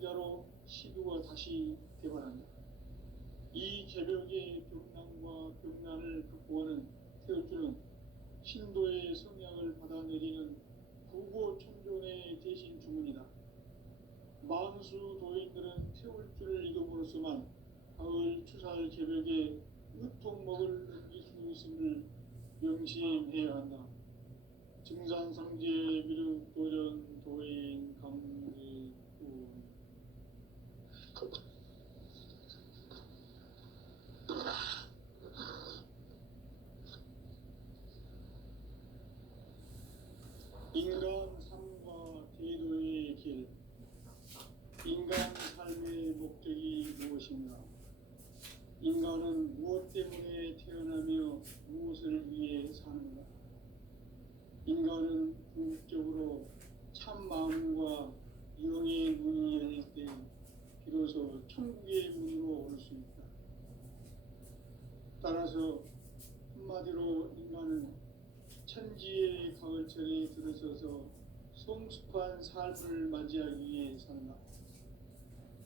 사용자로 시도가 다시 개발한다. 이 개벽의 벽난과 벽난을 극복하는 태울주는 신도의 성향을 받아내리는 구고천존의 대신 주문이다. 만수 도인들은 태울주를 이름으로서만 가을 추살 개벽에 으통먹을 넘길 수 있음을 명심해야 한다. 증산상제 미륵 도전 도인 강제군 인간 삶과 대도의 길. 인간 삶의 목적이 무엇인가? 인간은 무엇 때문에 태어나며 무엇을 위해 사는가? 인간은 궁극적으로 참 마음과 영의 문이 열릴 때 비로소 천국의 문으로 올 수 있다. 따라서 한마디로 인간은 천지의 가을철에 들어서서 성숙한 삶을 맞이하기 위해 산다.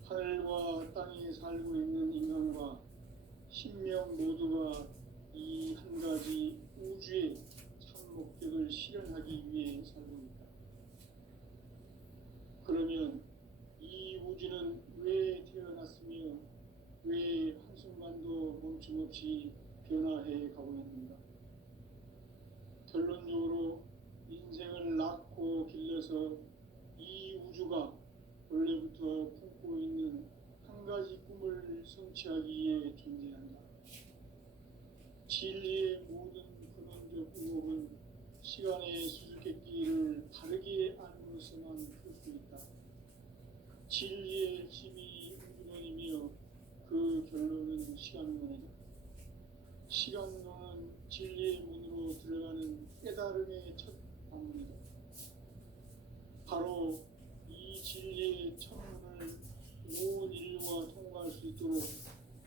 하늘과 땅에 살고 있는 인간과 신명 모두가 이 한 가지 우주의 참 목적을 실현하기 위해 살고 있다. 그러면 이 우주는 왜 태어났으며 왜 한순간도 멈춤없이 변화해 가고 있는가? 결론적으로 인생을 낳고 길러서 이 우주가 원래부터 품고 있는 한 가지 꿈을 성취하기 위해 존재한다. 진리의 모든 근원적 의혹은 시간의 수수께끼를 바르게 안으로서만 풀 수 있다. 진리의 핵심이 우주론이며 그 결론은 시간론이다. 시간론은 진리의 문으로 들어가는 깨달음의 첫 방문이다. 바로 이 진리의 첫문을 온 인류가 통과할 수 있도록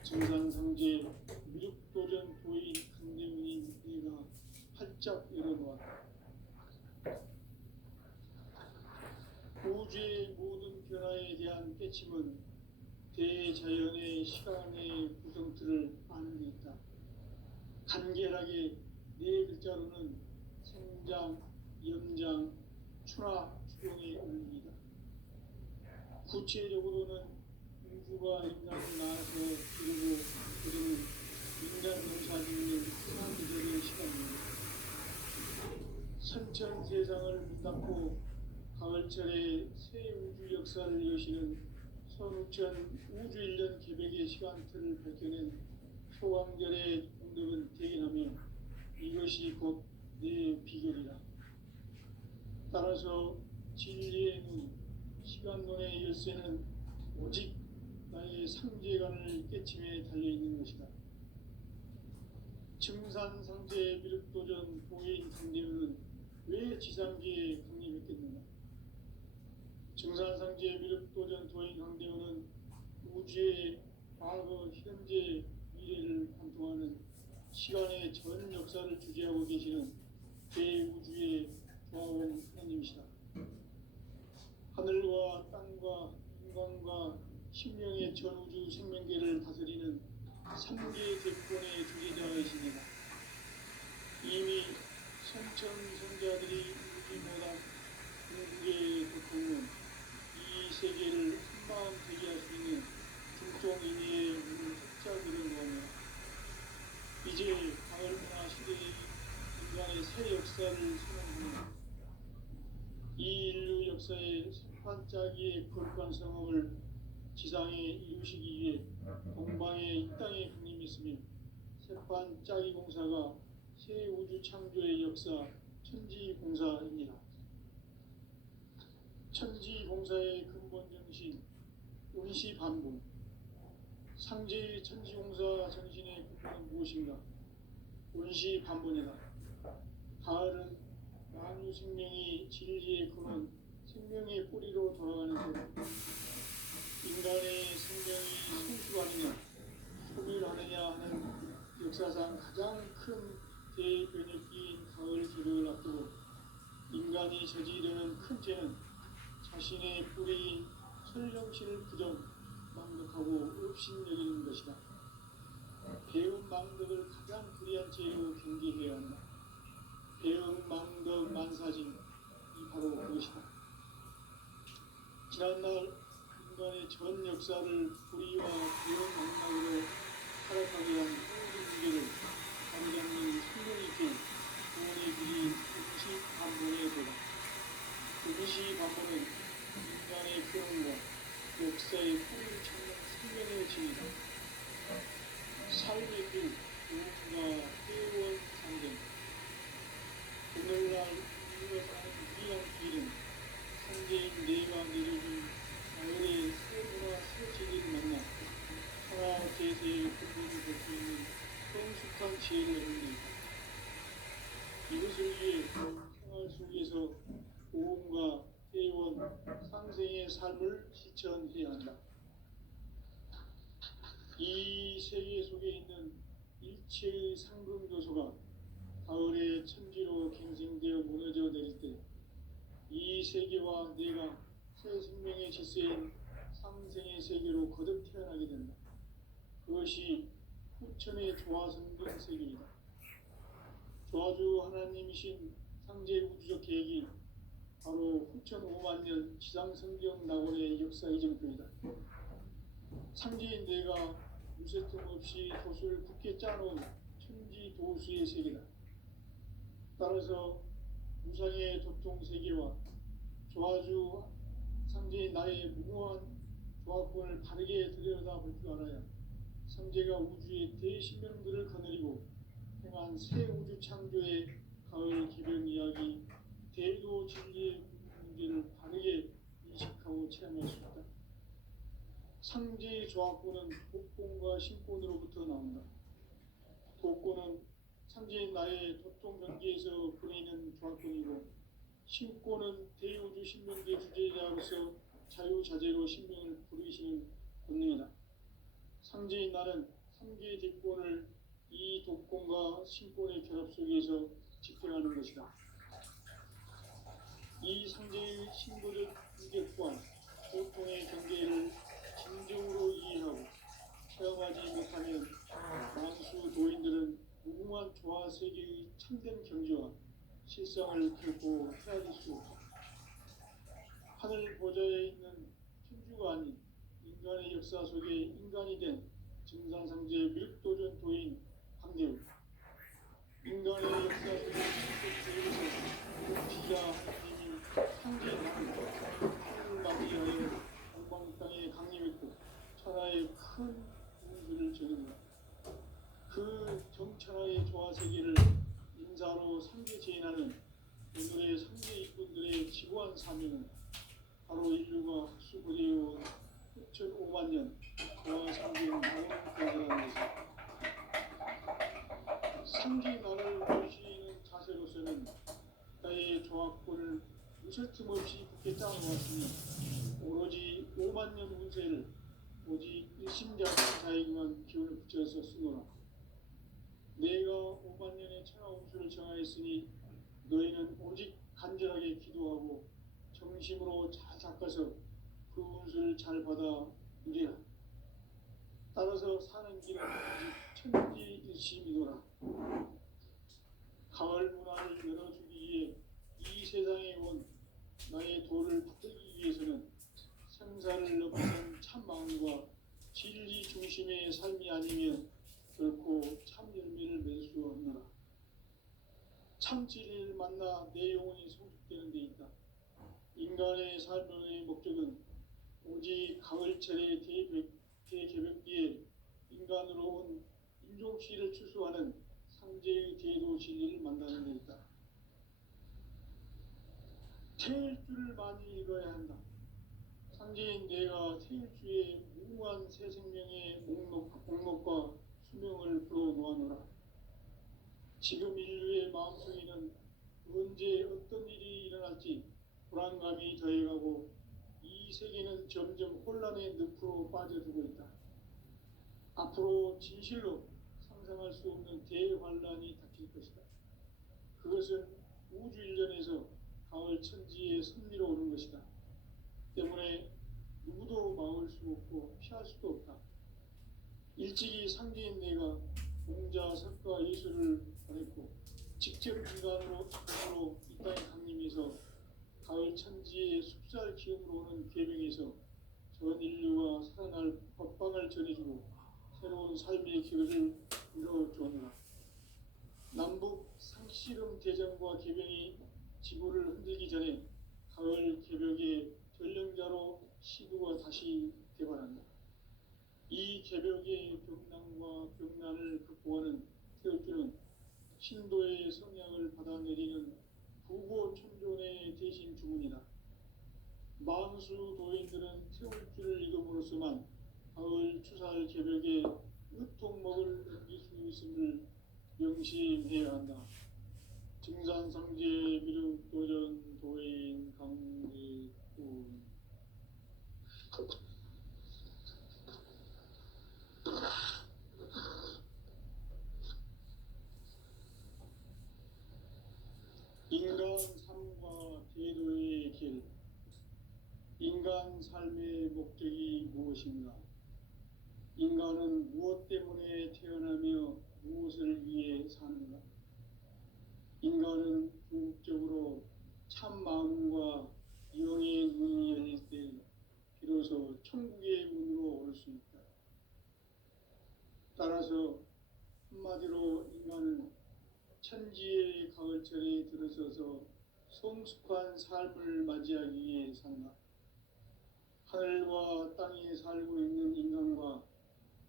증산상제 미륵도전 도인 강대문인 내가 활짝 열어놓았다. 우주의 모든 변화에 대한 깨침은 대자연의 시간의 구성틀을 아는 데 있다. 간결하게 네 글자로는 생장, 염장, 추나 추동의 원리이다. 구체적으로는 우주가 인간을 낳아서 이루고 그들은 인간 농사 짓는 하나님의 시간입니다. 선천 세상을 문 닫고 가을철에 새 우주 역사를 여시는 선우천 우주 1년 개벽의 시간틀을 밝혀낸 소강절의 공덕은 대견하며 이것이 곧 내 비결이라. 따라서 진리의 눈, 시간론의 열쇠는 오직 나의 상제관을 깨침에 달려있는 것이다. 증산상제 미륵도전 보인 강대문은 왜 지상계에 강림했겠는가? 증산상제 미륵도전 도인 강대문은 우주의 과거, 현재, 미래를 관통하는 시간의 전 역사를 주재하고 계시는 대우주의 조화원 하나님이시다. 하늘과 땅과 인간과 신명의 전우주 생명계를 다스리는 3개 대권의 주재자이십니다. 이미 선천성자들이 우주보다 궁극의 도통은 이 세계를 한마음 되게 할 수 있는 중종인의 문을 활짝 열어놓으며 이제 가을문화 시대의 인간의 새 역사를 선언합니다. 이 인류 역사의 반짝이의 거룩한 성업을 지상에 이루시기 위해 동방의 이 땅에 강림했으며 새반짝이 공사가 새 우주 창조의 역사 천지공사입니다. 천지공사의 근본 정신 운시반복. 상제의 천지공사 정신의 근본은 무엇인가? 운시반복이다. 가을은 만유 생명이 진리의 근원, 생명의 뿌리로 돌아가는 것. 인간의 생명이 성숙하느냐, 소멸하느냐 하는 역사상 가장 큰 대변혁기인 가을 개벽을 앞두고 인간이 저지르는 큰 죄는 자신의 뿌리인 설령 성실을 부정망덕하고 업신여기는 것이다. 배은 망덕을 가장 불의한 죄로 경계해야 한다. 배은 망덕 만사진 이 바로 그것이다. 지난날 인간의 전 역사를 불의와 배은 망락으로 타락하게 한 모든 문제를 바로잡는 생명있게 구원의 길이 음식 반본에 도다. 음식 반본은 인간의 근원과 역사의 뿌리를 찾는 생명의 진이다. 삶의 길, 누군가 회원 상경. 오늘날 우리가 사는 위대한 길은 상제인 내가 내려준 나열의 새 문화 새 세계를 만나 하나 제세의 근본을 볼 수 있는 성숙한 지혜를 얻는 데 이것을 위해 생활 속에서 보험과 회원, 상생의 삶을 실천해야 한다. 이 세계 속에 있는 일체의 상금 요소가 가을의 천지로 갱생되어 무너져 내릴 때 이 세계와 내가 새 생명의 질서인 상생의 세계로 거듭 태어나게 된다. 그것이 후천의 조화성경 세계이다. 조화주 하나님이신 상제 우주적 계획이 바로 후천 5만 년 지상성경 낙원의 역사 이정표이다. 상제인 내가 무쇠틈 없이 돛을 굳게 짜놓은 천지 도수의 세계다. 따라서 우상의 도통 세계와 조화주 상제인 나의 무모한 조화권을 바르게 들여다볼 줄 알아야 상제가 우주의 대신명들을 거느리고 행한 새 우주 창조의 가을 기병 이야기 대도 진리의 문제를 바르게 인식하고 체험할 수 있다. 상제의 조화권은 독권과 신권으로부터 나온다. 독권은 상제인 나의 도통 경계에서 보이는 조화권이고 신권은 대우주 신명계 주제자로서 자유자재로 신명을 부르시는 권능이다. 상제인 나는 3개의 대권을 이 독권과 신권의 결합 속에서 집행하는 것이다. 이 상제의 신도적 인격과 고통의 경계를 진정으로 이해하고 체험하지 못하면 만수 도인들은 무궁한 조화 세계의 참된 경지와 실상을 결코 헤아릴 수 없다. 하늘 보좌에 있는 천주가 아닌 인간의 역사 속에 인간이 된 증산상제 밀도전 도인 황대우. 인간의 역사 속에 계획에서 지자 하나님인 상제인 나는 하늘을 맞이하여 동방 땅에 강림했고 천하의 큰 운수를 적인다. 그 정천하의 조화 세계를 인사로 상계 제인하는 오늘의 상계 일꾼들의 지구한 사명은 바로 인류가 흡수되어 후천 5만 년 조화 상계의 나원까지라는 것입니다. 상계 나를 모시는 자세로서는 나의 조화권을 무쇠 틈 없이 굳게 짜놓았으니 오로지 5만 년 운세를 오직 일심자한 자에게만 기운을 붙여서 쓰노라. 내가 5만 년의 천하 운수를 정하였으니 너희는 오직 간절하게 기도하고 정심으로 잘 닦아서 그 운수를 잘 받아 누리라. 따라서 사는 길은 오직 천지일심이노라. 가을 문화를 열어주기 위해 이 세상에 온 나의 도를 붙들기 위해서는 생사를 넘어선 참마음과 진리 중심의 삶이 아니면 결코 참 열매를 맺을 수 없노라. 참 진리를 만나 내 영혼이 성숙되는 데 있다. 인간의 삶의 목적은 오직 가을철의 대개벽기에 인간으로 온 인종시를 추수하는 상제의 대도 진리를 만나는 데 있다. 태일주를 많이 읽어야 한다. 상제인 내가 태일주의 무궁한 새 생명의 목록과 수명을 불어놓아노라. 지금 인류의 마음속에는 언제 어떤 일이 일어날지 불안감이 더해가고 이 세계는 점점 혼란의 늪으로 빠져들고 있다. 앞으로 진실로 상상할 수 없는 대환란이 닥칠 것이다. 그것은 우주 일련에서 가을 천지의 섭리로 오는 것이다. 때문에 누구도 일찍이 상제인 내가 공자, 석가, 예술을 보냈고 직접 인간으로 이 땅에 강림해서 가을 천지의 숲살 기업으로 오는 계명에서 전 인류가 살아날 법방을 전해주고 새로운 삶의 기회를 이뤄주었노라. 남북 상씨름 대전과 개병이 지구를 흔들기 전에 가을 개벽의 전령자로 시부가 다시 개발한다. 이 개벽의 벽난과 벽난을 극복하는 태울주는 신도의 성향을 받아내리는 부고천존의 대신 주문이다. 만수 도인들은 태울주를 이름으로서만 가을 추살 개벽에 으통먹을 넘길 수 있음을 명심해야 한다. 증산상제 미륵도전 도인 강제군 인간 삶과 제도의 길. 인간 삶의 목적이 무엇인가? 인간은 무엇 때문에 태어나며 무엇을 위해 사는가? 인간은 궁극적으로 참 마음과 영의 문이 열릴 때 비로소 천국의 문으로 올 수 있다. 따라서 한마디로 인간은 천지의 가을철에 들어서서 성숙한 삶을 맞이하기 위해 산다. 하늘과 땅에 살고 있는 인간과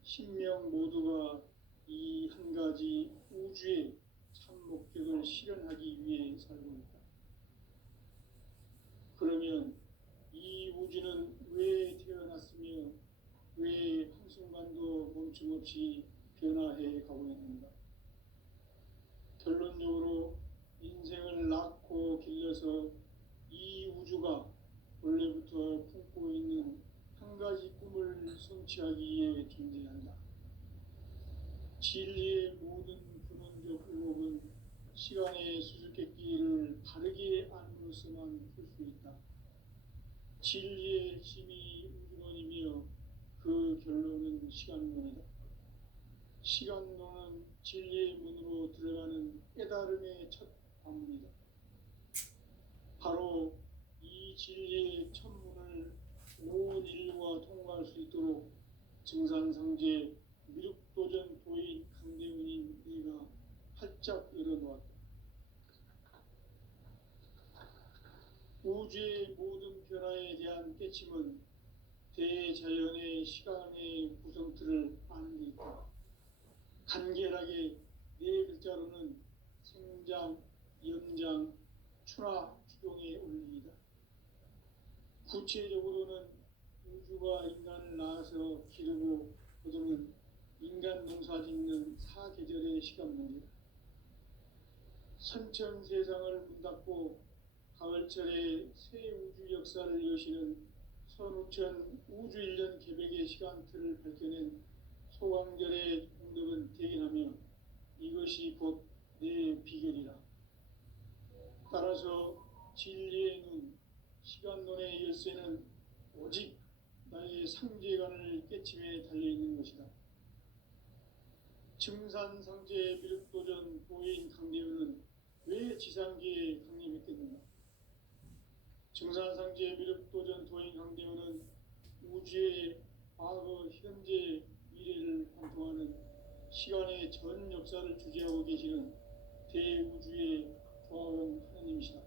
신명 모두가 이 한 가지 우주의 참 목적을 실현하기 위해 살고 있다. 그러면 이 우주는 왜 태어났으며 왜 한순간도 멈춤없이 변화해 가고 있는가? 결론적으로 인생을 낳고 길러서 이 우주가 원래부터 품고 있는 한 가지 꿈을 성취하기 위해 존재한다. 진리의 모든 근원적 의혹은 시간의 수수께끼를 바르게 안으로서만 풀 수 있다. 진리의 핵심이 우주론이며 그 결론은 시간론이다. 시간론은 진리의 문으로 들어가는 깨달음의 첫 관문이다. 바로 이 진리의 천문을 온 인류가 통과할 수 있도록 증산상제 미륵도전 도인 강대훈인 내가 활짝 열어놓았다. 우주의 모든 변화에 대한 깨침은 대자연의 시간의 구성틀을 아는 데 있다. 간결하게 네 글자로는 생장, 연장, 추나 추종의 원리이다. 구체적으로는 우주가 인간을 낳아서 기르고 거두는 인간 농사 짓는 사계절의 시간 문제다. 선천 세상을 문 닫고 가을철에 새 우주 역사를 여시는 선우천 우주 1년 개벽의 시간틀을 밝혀낸 소강절의 공덕은 대견하며 이것이 곧 내 비결이라. 따라서 진리의 눈, 시간론의 열쇠는 오직 나의 상제관을 깨침에 달려있는 것이다. 증산상제 미륵도전 도인 강대훈은 왜 지상계에 강림했겠는가? 증산상제 미륵도전 도인 강대훈은 우주의 과거, 현재, 미래를 관통하는 시간의 전 역사를 주재하고 계시는 대우주의 조화원 하나님이시다.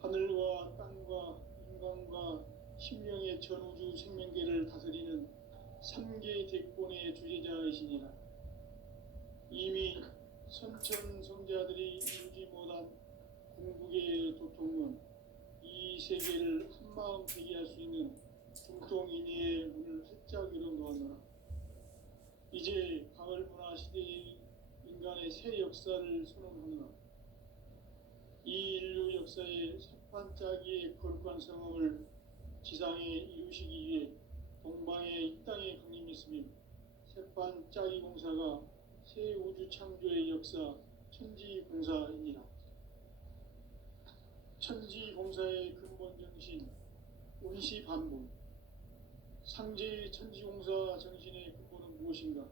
하늘과 땅과 인간과 신명의 전우주 생명계를 다스리는 3개 대권의 주제자이시니라. 이미 선천 성자들이 이루지 못한 궁극의 도통은 이 세계를 한마음 되게 할 수 있는 중통인의의 문을 활짝 열어놓았노라. 이제 가을 문화 시대의 인간의 새 역사를 선언하노라. 이 인류 역사의 새판짜기의 거룩한 성음을 지상에 이루시기 위해 동방에 이 땅에 강림했으며 새판짜기 공사가 새 우주 창조의 역사 천지공사이니라. 천지공사의 근본 정신, 운시반복, 상제의 천지공사 정신의 근본은 무엇인가?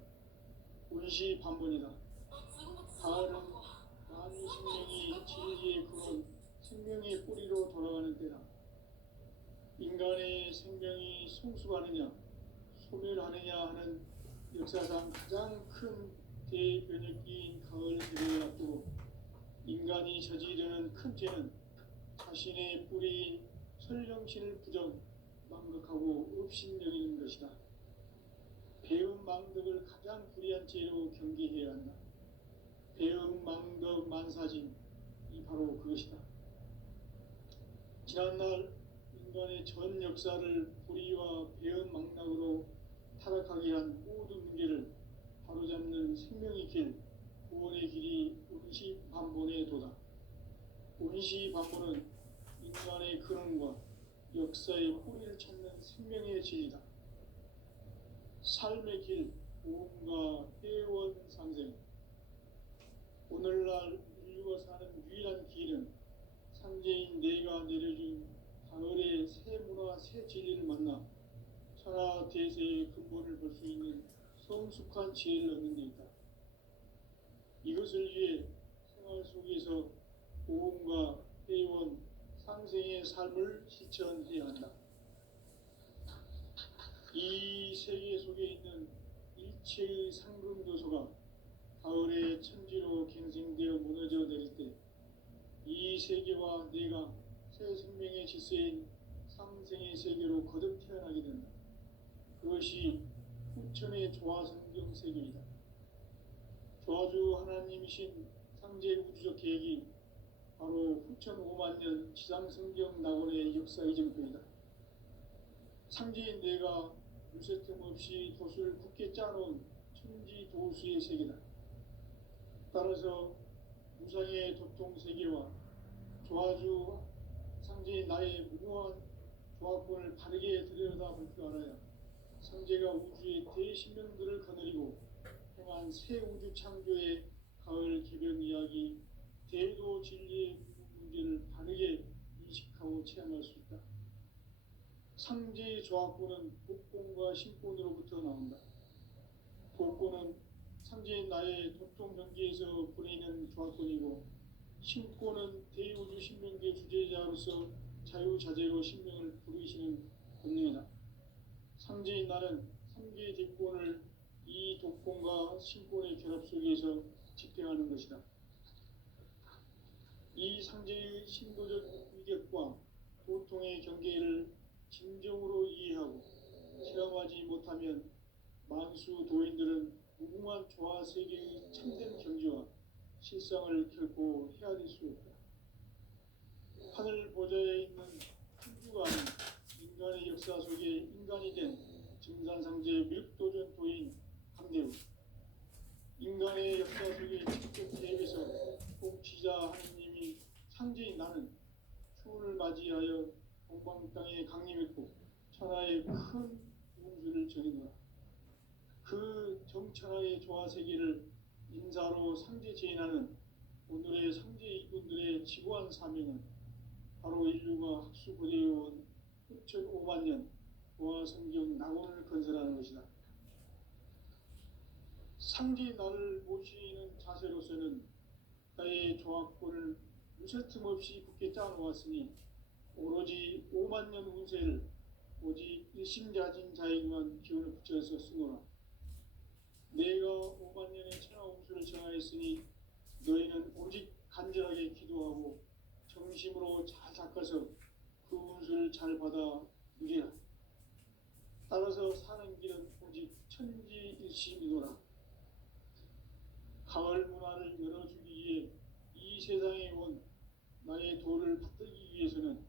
원시반본이다. 가을은 만유 생명이 진리의 근원, 생명의 뿌리로 돌아가는 때다. 인간의 생명이 성숙하느냐, 소멸하느냐 하는 역사상 가장 큰 대변혁기인 가을 세대를 앞두고 인간이 저지르는 큰 죄는 자신의 뿌리인 설령신을 부정, 망극하고 업신여기는 것이다. 배음 망덕을 가장 불의한 죄로 경계해야 한다. 배음 망덕 만사진이 바로 그것이다. 지난날 인간의 전 역사를 불의와 배음 망락으로 타락하게 한 모든 문제를 바로잡는 생명의 길, 구원의 길이 원시반본의 도다. 원시반본은 인간의 근원과 역사의 뿌리를 찾는 생명의 진리다. 삶의 길, 보험과 회원 상생. 오늘날 인류가 사는 유일한 길은 상제인 내가 내려준 가을의 새 문화, 새 진리를 만나 천하 대세의 근본을 볼 수 있는 성숙한 지혜를 얻는 데 있다. 이것을 위해 생활 속에서 보험과 회원, 상생의 삶을 실천해야 한다. 이 세계 속에 있는 일체의 상금교소가 가을의 천지로 갱생되어 무너져 내릴 때 이 세계와 내가 새 생명의 질서인 상생의 세계로 거듭 태어나게 된다. 그것이 후천의 조화성경 세계이다. 조화주 하나님이신 상제 우주적 계획이 바로 후천 5만 년 지상성경 낙원의 역사 이정표이다. 상제인 내가 유세틈 없이 돛을 굳게 짜놓은 천지 도수의 세계다. 따라서 무상의 도통 세계와 조화주 상제인 나의 무모한 조화권을 바르게 들여다볼 줄 알아야 상제가 우주의 대신명들을 거느리고 행한 새 우주 창조의 가을 개변 이야기, 대도 진리의 문제를 바르게 인식하고 체험할 수 있다. 상제의 조화권은 복권과 신권으로부터 나온다. 복권은 상제인 나의 도통 경계에서 보내는 조화권이고, 신권은 대우주 신명계 주제자로서 자유자재로 신명을 부르시는 권능이다. 상제인 나는 3개의 대권을 이 독권과 신권의 결합 속에서 집행하는 것이다. 이 상제의 신도적 위격과 도통의 경계를 진정으로 이해하고 체험하지 못하면 만수 도인들은 무궁한 조화 세계의 참된 경지와 실상을 결코 헤아릴 수 없다. 하늘 보좌에 있는 천주가 아닌 인간의 역사 속에 인간이 된 증산상제 밀도전 도인 강대우. 인간의 역사 속에 직접 개입해서 통치자 하느님이 상제인 나는 추운을 맞이하여 동방 땅에 강림했고 천하의 큰 운수를 전해노라. 그 정천하의 조화 세계를 인사로 상제 제인하는 오늘의 상제 이분들의 지구한 사명은 바로 인류가 학수고대해온 후천 5만 년 조화 성경 낙원을 건설하는 것이다. 상제 나를 모시는 자세로서는 나의 조화권을 무쇠틈 없이 굳게 짜놓았으니 오로지 5만 년 운세를 오직 일심자진 자에게만 기운을 붙여서 쓰노라. 내가 5만 년의 천하 운수를 정하였으니 너희는 오직 간절하게 기도하고 정심으로 잘 닦아서 그 운수를 잘 받아 누리라. 따라서 사는 길은 오직 천지일심이노라. 가을 문화를 열어주기 위해 이 세상에 온 나의 도를 받들기 위해서는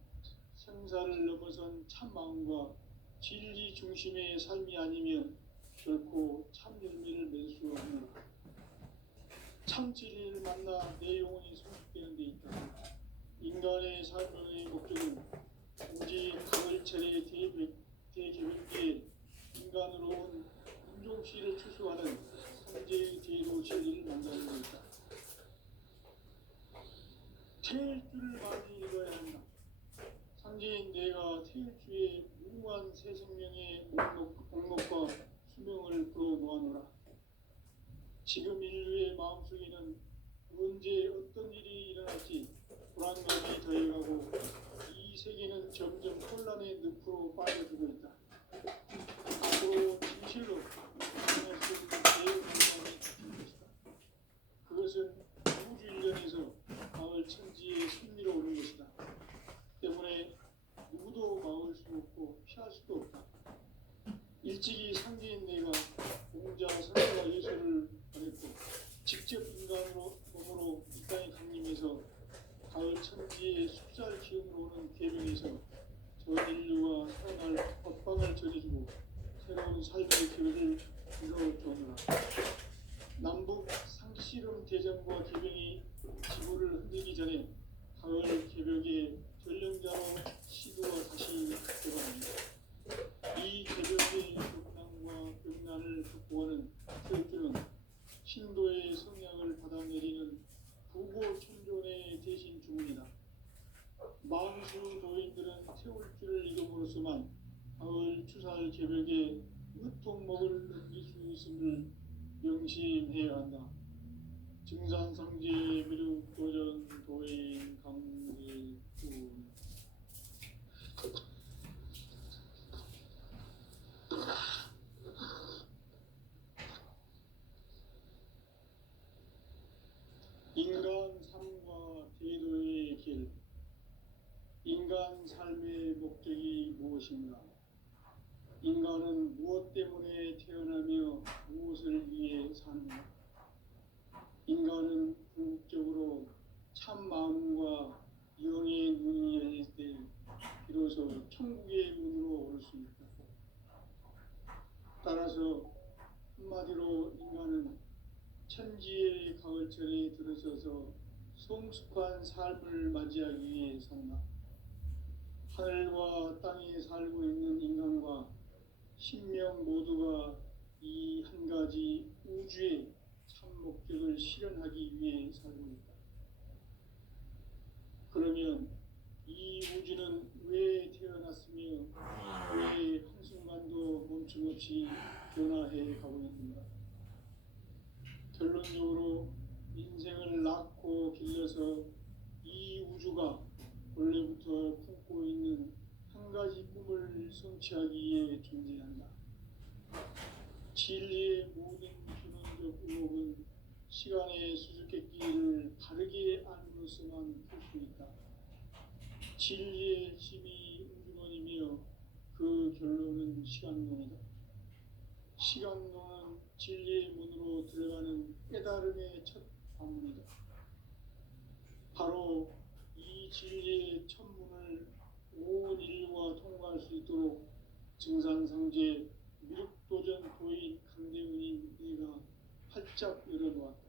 생사를 넘어선 참 마음과 진리 중심의 삶이 아니면 결코 참 열매를 맺을 수 없는 참 진리를 만나 내 영혼이 성숙되는 데 있다. 인간의 삶의 목적은 오직 가을철의 대개변기에 인간으로 온 인종씨를 추수하는 상제의 대로 진리를 만나는 데 있다. 태일주를 많이 읽어야 한다. 상제인 내가 태일주의 무궁한 새 생명의 목록 언제 어떤 일이 일어날지 불안감이 더해가고 이 세계는 점점 혼란의 늪으로 빠져들고 있다. 앞으로 진실로 일어날 수 있는 대환란이 닥칠 것이다. 그것은 우주 일련에서 마을 천지의 승리로 오는 것이다. 때문에 누구도 막을 수 없고 피할 수도 없다. 일찍이 상계인 내가 공자, 선과 예수를 보냈고 직접 인간으로 몸으로 이 땅에 강림해서 가을 천지의 숫살 기운으로 오는 계명에서 전 인류가 살아날 법방을 전해주고 새로운 삶의 기회를 이뤄주었노라. 남북 상씨름 대전과 계명이 지구를 흔들기 전에 가을 개벽의 전령자로 시도가 다시 들어갑니다. 이 개벽의 경난과 병난을 극복하는 태극주는 신도의 성약을 받아내리는 부고천존의 대신 주문이다. 만수 도인들은 태울 줄을 이름으로서만 가을 추살 개벽에 으통목을 넘길 수 있음을 명심해야 한다. 증산상제 미륵 도전 도인 강제군 인간 삶과 대도의 길. 인간 삶의 목적이 무엇인가? 인간은 무엇 때문에 태어나며 무엇을 위해 사는가? 인간은 궁극적으로 참 마음과 영의 문이 열릴 때 비로소 천국의 문으로 오를 수 있다. 따라서 한마디로 인간은 천지의 가을철에 들어서서 성숙한 삶을 맞이하기 위해 산다. 하늘과 땅에 살고 있는 인간과 신명 모두가 이 한 가지 우주의 참 목적을 실현하기 위해 살고 있다. 그러면 이 우주는 왜 태어났으며 왜 한순간도 멈춤없이 변화해 가고 있는가? 결론적으로 인생을 낳고 길러서 이 우주가 원래부터 품고 있는 한 가지 꿈을 성취하기 위해 존재한다. 진리의 모든 근원적 의혹은 시간의 수수께끼를 바르게 알므로서만 풀 수 있다. 진리의 힘이 우주론이며 그 결론은 시간론이다. 시간론은 진리의 문으로 들어가는 깨달음의 첫 방문이다. 바로 이 진리의 첫 문을 온 인류가 통과할 수 있도록 증산상제 미륵도전 도인 강대훈인 내가 활짝 열어놓았다.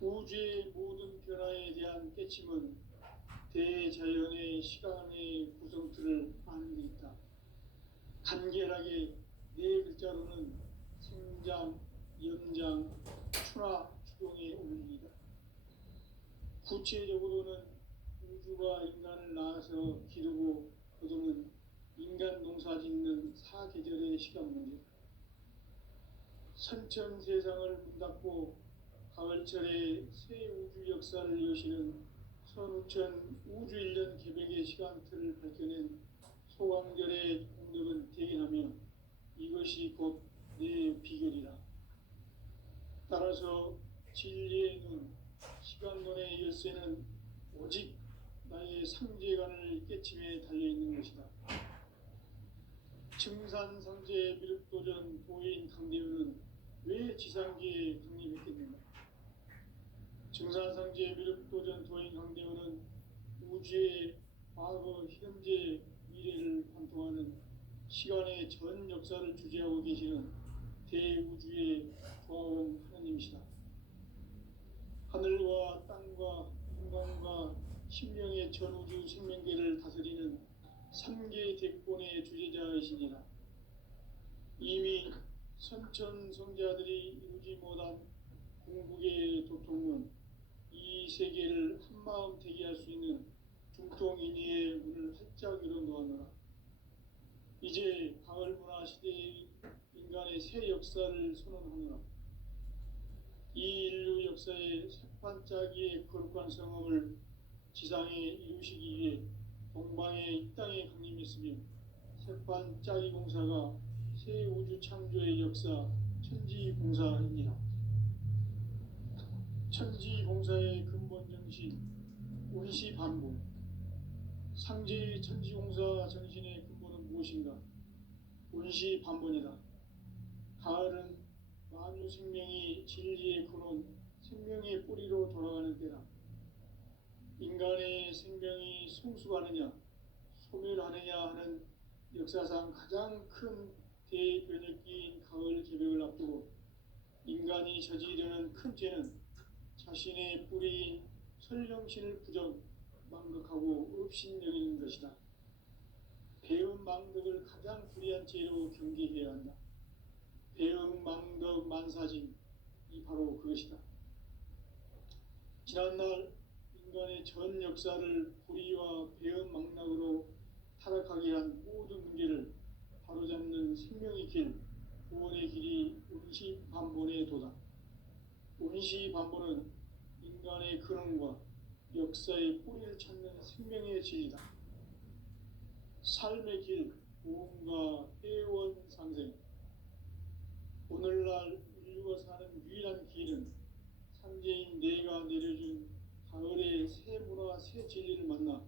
우주의 모든 변화에 대한 깨침은 대자연의 시간의 구성틀을 아는 데 있다. 간결하게 네 글자로는 생장, 연장, 추나 추동의 원리이다. 구체적으로는 우주가 인간을 낳아서 기르고 거두는 인간 농사 짓는 사계절의 시간 문제. 선천 세상을 문닫고 가을철에 새 우주 역사를 여시는 선우천 우주일년 개벽의 시간틀을 밝혀낸 소강절의 공덕은 대견하며 이것이 곧 내 비결이라. 따라서 진리의 눈, 시간론의 열쇠는 오직 나의 상제관을 깨침에 달려있는 것이다. 증산상제 미륵도전 도인 강대훈은 왜 지상계에 강림했겠는가? 증산상제 미륵도전 도인 강대훈은 우주의 과거, 현재, 미래를 관통하는 시간의 전 역사를 주재하고 계시는 대우주의 조화원 하나님이시다. 하늘과 땅과 인간과 신명의 전우주 생명계를 다스리는 3개 대권의 주제자이시니라. 이미 선천성자들이 이루지 못한 궁극의 도통은 이 세계를 한마음 되게 할 수 있는 중통인의의 문을 활짝 열어놓았노라. 이제 가을 문화 시대의 인간의 새 역사를 선언하노라. 이 인류 역사의 새판짜기의 거룩한 성험을 지상에 이루시기 위해 동방에 이 땅에 강림했으며 새판짜기 공사가 새 우주 창조의 역사 천지공사입니다. 천지공사의 근본 정신 운시반복. 상제의 천지공사 정신의 근본은 무엇인가? 운시반복이다. 가을은 만유 생명이 진리의 근원, 생명의 뿌리로 돌아가는 때다. 인간의 생명이 성숙하느냐, 소멸하느냐 하는 역사상 가장 큰 대변혁기인 가을 개벽을 앞두고 인간이 저지르는 큰 죄는 자신의 뿌리인 설령신을 부정, 망각하고 업신여기는 것이다. 배음 망덕을 가장 불의한 죄로 경계해야 한다. 배음 망덕 만사진, 이 바로 그것이다. 지난날 인간의 전 역사를 불의와 배음 망락으로 타락하게 한 모든 문제를 바로잡는 생명의 길, 구원의 길이 운시반본의 도다. 운시반본은 인간의 근원과 역사의 뿌리를 찾는 생명의 진리다. 삶의 길, 구원과 회원 상생. 오늘날 인류가 사는 유일한 길은 상제인 내가 내려준 가을의 새 문화, 새 진리를 만나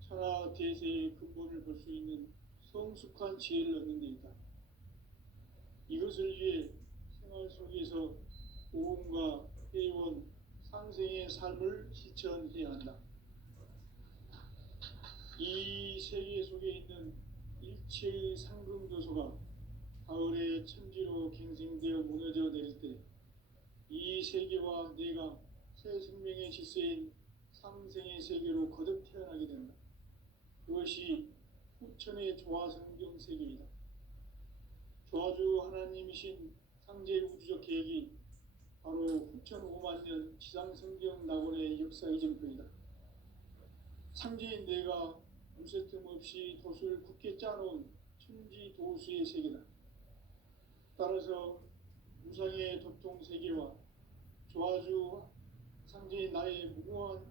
천하 대세의 근본을 볼 수 있는 성숙한 지혜를 얻는 데 있다. 이것을 위해 생활 속에서 오음과 회원, 상생의 삶을 실천해야 한다. 이 세계 속에 있는 일체의 상금도소가 가을의 천지로 갱생되어 무너져 내릴 때 이 세계와 내가 새 생명의 질서인 상생의 세계로 거듭 태어나게 된다. 그것이 후천의 조화성경 세계이다. 조화주 하나님이신 상제 우주적 계획이 바로 후천 5만 년 지상성경 낙원의 역사 이정표이다. 상제인 내가 무쇠틈 없이 도수를 굳게 짜놓은 천지 도수의 세계다. 따라서 무상의 도통 세계와 조화주 상제인 나의 무궁한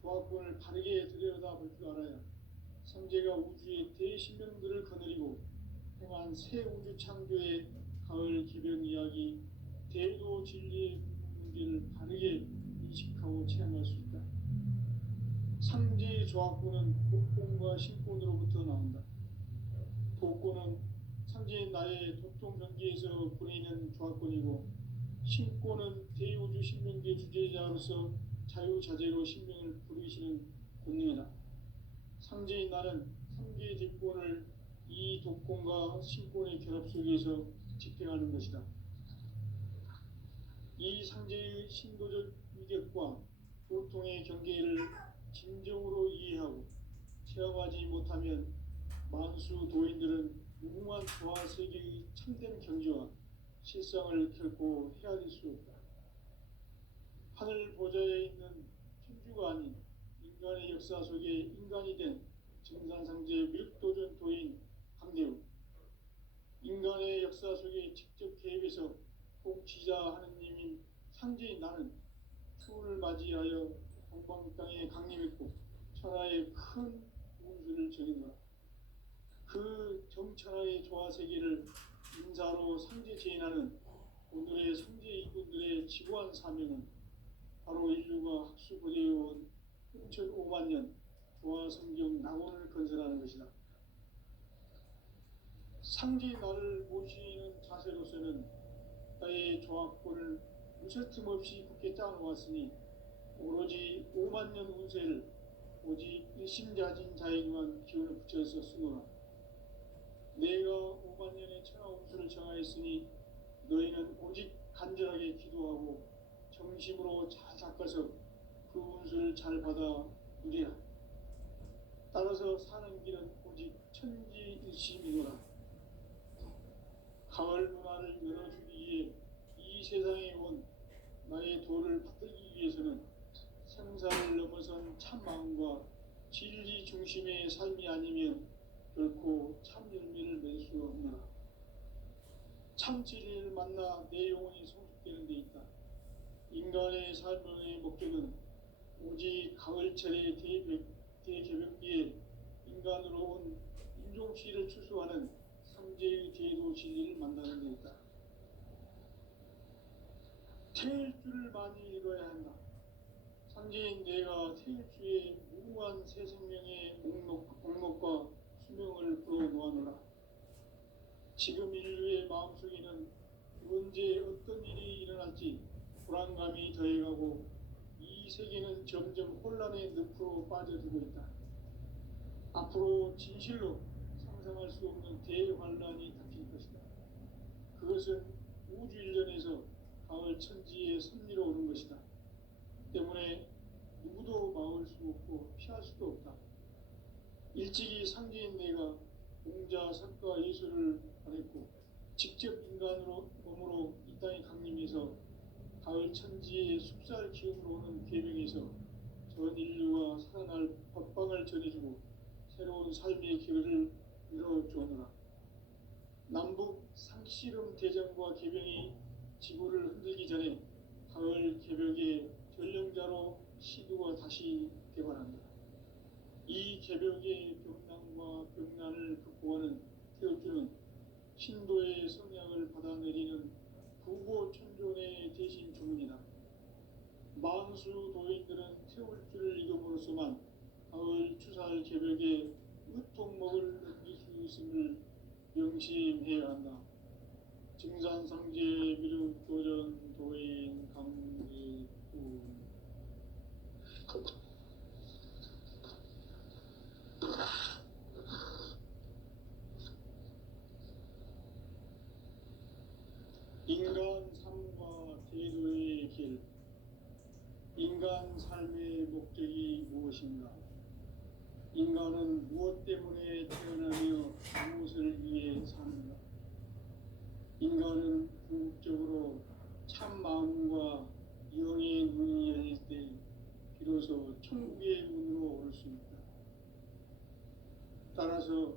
조화권을 바르게 들여다볼 줄 알아야 상제가 우주의 대신명들을 거느리고 행한 새 우주 창조의 가을 기변 이야기, 대도 진리의 문제를 바르게 인식하고 체험할 수 있다. 상제의 조화권은 복권과 신권으로부터 나온다. 복권은 상제인 나의 도통 경계에서 보내는 조화권이고 신권은 대우주 신명계 주제자로서 자유자재로 신명을 부르시는 권능이다. 상제인 나는 3개의 뒷권을 이 독권과 신권의 결합 속에서 집행하는 것이다. 이 상제의 신도적 위격과 보통의 경계를 진정으로 이해하고 체험하지 못하면 만수 도인들은 무궁한 조화 세계의 참된 경지와 실상을 결코 헤아릴 수 없다. 하늘 보좌에 있는 천주가 아닌 인간의 역사 속에 인간이 된 정산상제 밀도전 도인 강대우, 인간의 역사 속에 직접 개입해서 통치자 하느님인 상제인 나는 추운을 맞이하여 동방 땅에 강림했고 천하의 큰 운수를 적인다. 그 정천하의 조화 세계를 인사로 상제 제인하는 오늘의 상제 이군들의 지구한 사명은 바로 인류가 학수고대해온 후천 5만 년 조화 성경 낙원을 건설하는 것이다. 상제 나를 모시는 자세로서는 나의 조화권을 무쇠틈 없이 굳게 짜놓았으니 오로지 5만 년 운세를 오직 일심자진 자에게만 기운을 붙여서 쓰노라. 내가 5만 년의 천하 운수를 정하였으니 너희는 오직 간절하게 기도하고 정심으로 잘 닦아서 그 운수를 잘 받아 누리라. 따라서 사는 길은 오직 천지일심이노라. 가을 문화를 열어주기 위해 이 세상에 온 나의 도를 받들기 위해서는 생사를 넘어선 참마음과 진리 중심의 삶이 아니면 결코 참 열매를 맺을 수 없노라. 참 진리를 만나 내 영혼이 성숙되는 데 있다. 인간의 삶의 목적은 오직 가을철의 대개벽기에 인간으로 온 인종시를 추수하는 삼재의 대도 진리를 만나는 데 있다. 태일주를 많이 읽어야 한다. 상제인 내가 태일주의 무궁한 새 생명의 목록과 수명을 불어놓아노라. 지금 인류의 마음속에는 언제 어떤 일이 일어날지 불안감이 더해가고 이 세계는 점점 혼란의 늪으로 빠져들고 있다. 앞으로 진실로 상상할 수 없는 대환란이 닥칠 것이다. 그것은 우주 일련에서 가을 천지의 섭리로 오는 것이다. 때문에 누구도 막을 수 없고 피할 수도 없다. 일찍이 상제인 내가 공자, 석가, 예술을 발했고 직접 인간으로 몸으로 이 땅에 강림해서 가을 천지의 숲살 기운으로 오는 계명에서 전 인류가 살아날 법방을 전해주고 새로운 삶의 길을 열어주오노라. 남북 상씨름 대전과 계병이 지구를 흔들기 전에 가을 개벽의 전령자로 시두가 다시 개발한다. 이 개벽의 병난과 병난을 극복하는 태엽주는 신도의 성향을 받아내리는 부고천존의 대신 주문이다. 만수 도인들은 태울주를 읽음으로써만 가을 추살 개벽의 으통목을 넘길 수 있음을 명심해야 한다. 증산상제 미륵도전 도인 강대군. 인간 삶과 대도의 길. 인간 삶의 목적이 무엇인가? 인간은 무엇 때문에 태어나며 무엇을 위해 사는가? 인간은 궁극적으로 참 마음과 영의 눈이 열릴 때 비로소 천국의 문으로 올 수 있다. 따라서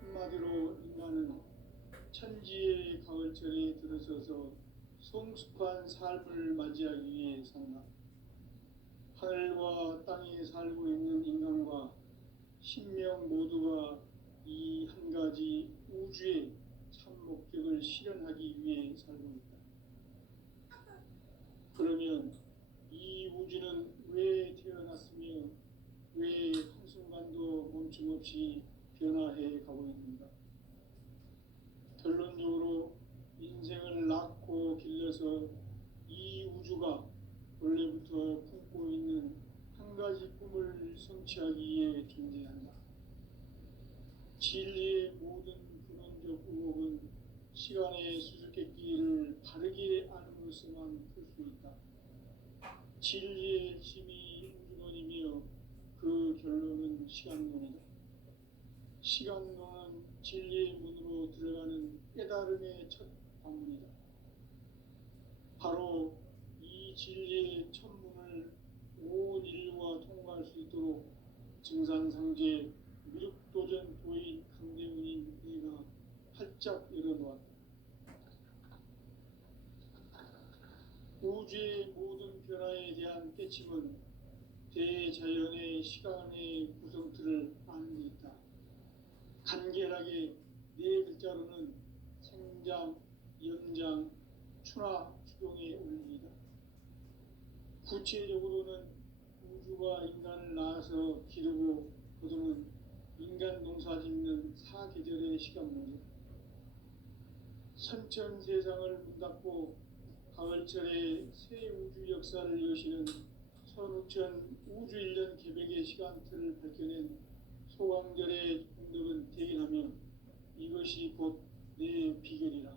한마디로 인간은 천지의 가을철에 들어서서 성숙한 삶을 맞이하기 위해 산다. 하늘과 땅에 살고 있는 인간과 신명 모두가 이 한 가지 우주의 참 목적을 실현하기 위해 살고 있다. 그러면 이 우주는 왜 태어났으며 왜 한순간도 멈춤없이 변화해 가고 있는가? 결론적으로 인생을 낳고 길러서 이 우주가 원래부터 품고 있는 한 가지 꿈을 성취하기 위해 존재한다. 진리의 모든 근원적 의혹은 시간의 수수께끼를 바르게 안으로서만 풀 수 있다. 진리의 핵심이 우주론이며 그 결론은 시간론이다. 시간론은 진리의 문으로 들어가는 깨달음의 첫 방문이다. 바로 이 진리의 첫 문을 온 인류가 통과할 수 있도록 증산상제 미륵도전 도인 강대문인 내가 활짝 열어놓았다. 우주의 모든 변화에 대한 깨침은 대자연의 시간의 구성틀을 아는 데 있다. 간결하게 네 글자로는 생장, 연장, 추나 추동의 원리이다. 구체적으로는 우주가 인간을 낳아서 기르고 거두는 인간 농사 짓는 사계절의 시간론이다. 선천 세상을 문 닫고 가을철에 새 우주 역사를 여시는 선우천 우주 일년 개벽의 시간틀을 밝혀낸 소강절의 공덕은 대견하며 이것이 곧 내 비결이라.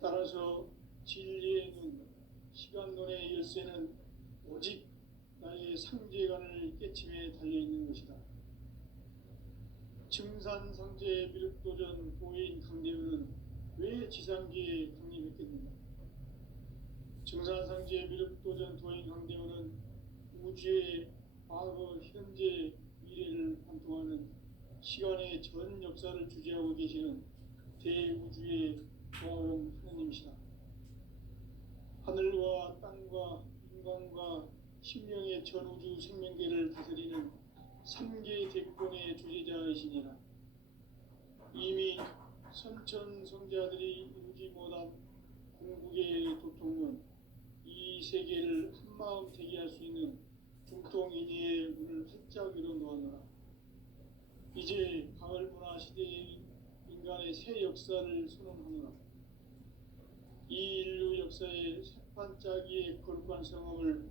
따라서 진리의 눈, 시간론의 열쇠는 오직 나의 상제관을 깨침에 달려있는 것이다. 증산상제 미륵도전 도인 강대우는 왜 지상계에 강림했겠는가? 증산상제 미륵도전 도인 강대우는 우주의 과거, 현재, 미래를 관통하는 시간의 전 역사를 주재하고 계시는 대우주의 조화음 하느님이시다. 하늘과 땅과 인간과 심령의 전우주 생명계를 다스리는 삼계 대권의 주제자이시니라. 이미 선천성자들이 이루지 못한 궁극의 도통은 이 세계를 한마음 되게 할 수 있는 중통인의의 문을 활짝 열어놓았노라. 이제 가을 문화 시대의 인간의 새 역사를 선언하노라. 이 인류 역사의 새판짜기의 거룩한 성험을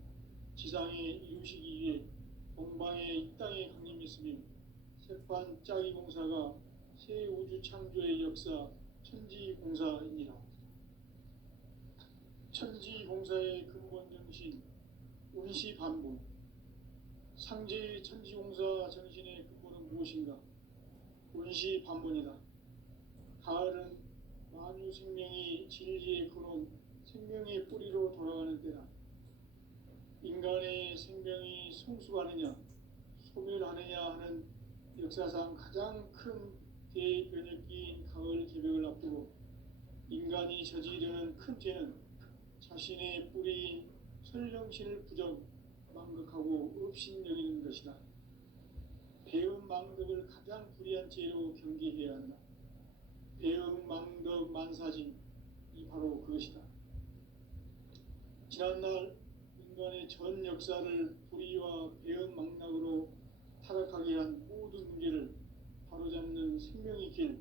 지상에 이루시기 위해 동방의 이 땅에 강림했으며 새판짜기 공사가 새 우주 창조의 역사 천지공사이니라. 천지공사의 근본 정신 운시반복. 상제의 천지공사 정신의 근본은 무엇인가? 운시반복이다. 가을은 만유 생명이 진리의 근원, 생명의 뿌리로 돌아가는 때다. 인간의 생명이 성숙하느냐, 소멸하느냐 하는 역사상 가장 큰 대변혁기인 가을 개벽을 앞두고 인간이 저지르는 큰 죄는 자신의 뿌리인 설령신을 부정, 망극하고 업신여기는 것이다. 배음 망덕을 가장 불의한 죄로 경계해야 한다. 배음 망덕 만사진, 이 바로 그것이다. 지난날 인간의 전 역사를 불의와 배음 망락으로 타락하게 한 모든 문제를 바로잡는 생명의 길,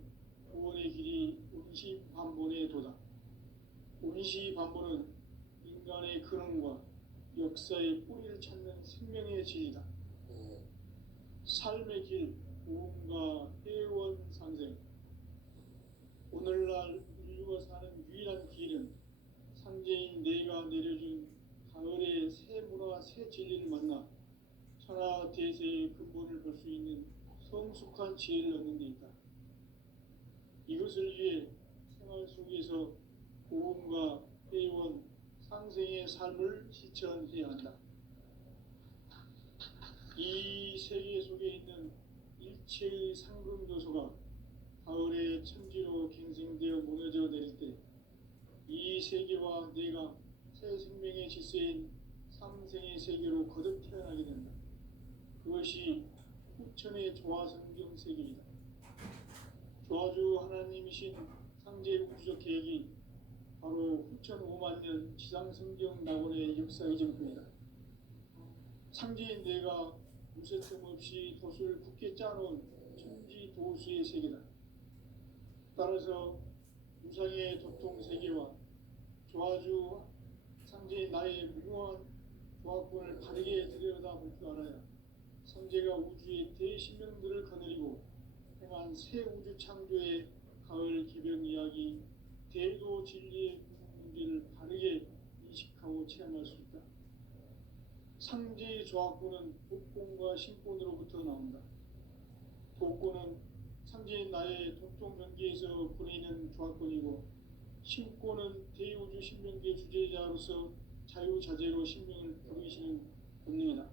구원의 길이 운시반본의 도다. 운시반본은 인간의 근원과 역사의 뿌리를 찾는 생명의 진리다. 삶의 길, 구원과 회원 상생. 오늘날 인류가 사는 유일한 길은 상제인 내가 내려준 가을의 새 문화, 새 진리를 만나 천하 대세의 근본을 볼 수 있는 성숙한 지혜를 얻는 데 있다. 이것을 위해 생활 속에서 고음과 회원, 상생의 삶을 실천해야 한다. 이 세계 속에 있는 일체의 상금 요소가 가을의 천지로 갱생되어 무너져 내릴 때 이 세계와 내가 새 생명의 질서인 상생의 세계로 거듭 태어나게 된다. 그것이 후천의 조화성경 세계이다. 조화주 하나님이신 상제 우주적 계획이 바로 후천 5만 년 지상성경 낙원의 역사의 정통이다. 상제인 내가 무쇠틈 없이 돛을 굳게 짜놓은 천지 도수의 세계다. 따라서 무상의 도통 세계와 조화주 상제인 나의 무궁한 조화권을 바르게 들여다볼 줄 알아야 상제가 우주의 대신명들을 거느리고 행한 새 우주 창조의 가을 개벽 이야기, 대도 진리의 문제를 바르게 인식하고 체험할 수 있다. 상제의 조화권은 복권과 신권으로부터 나온다. 복권은 상제인 나의 도통 경계에서 보내는 조화권이고, 신권은 대우주 신명계 주제자로서 자유자재로 신명을 부르시는 본능이다.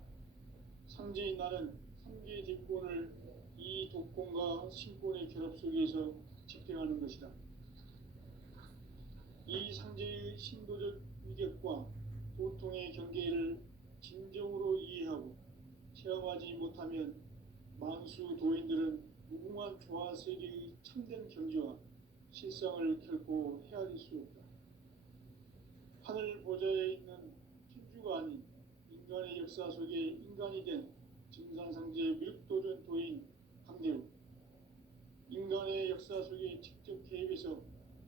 상제인 나는 3개의 뒷권을 이 독권과 신권의 결합 속에서 집행하는 것이다. 이 상제의 신도적 위력과 도통의 경계를 진정으로 이해하고 체험하지 못하면 만수 도인들은 무궁한 조화세계의 참된 경지와 실상을 결코 헤아릴 수 없다. 하늘 보좌에 있는 천주가 아닌 인간의 역사 속에 인간이 된 증산상제 밀도전 도인 강대우, 인간의 역사 속에 직접 개입해서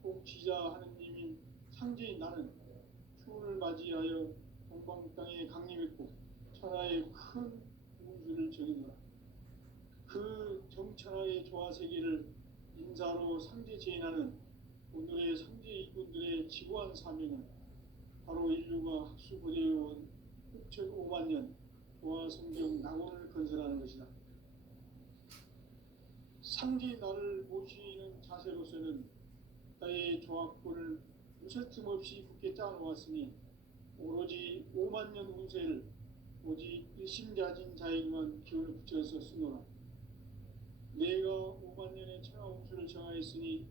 통치자 하느님인 상제인 나는 추운을 맞이하여 동방 땅에 강림했고 천하의 큰 운수를 정의노라. 그 정천하의 조화세계를 인사로 상제 제인하는 오늘의 상제 이군들의 지구한 사명은 바로 인류가 학수고대해온 6,5만 년 조화성경 낙원을 건설하는 것이다. 상제인 나를 모시는 자세로서는 나의 조화권을 무쇠틈 없이 굳게 짜놓았으니 오로지 5만 년 운세를 오직 일심자진 자에게만 기운을 붙여서 쓰노라. 내가 5만 년의 천하 운수를 정하였으니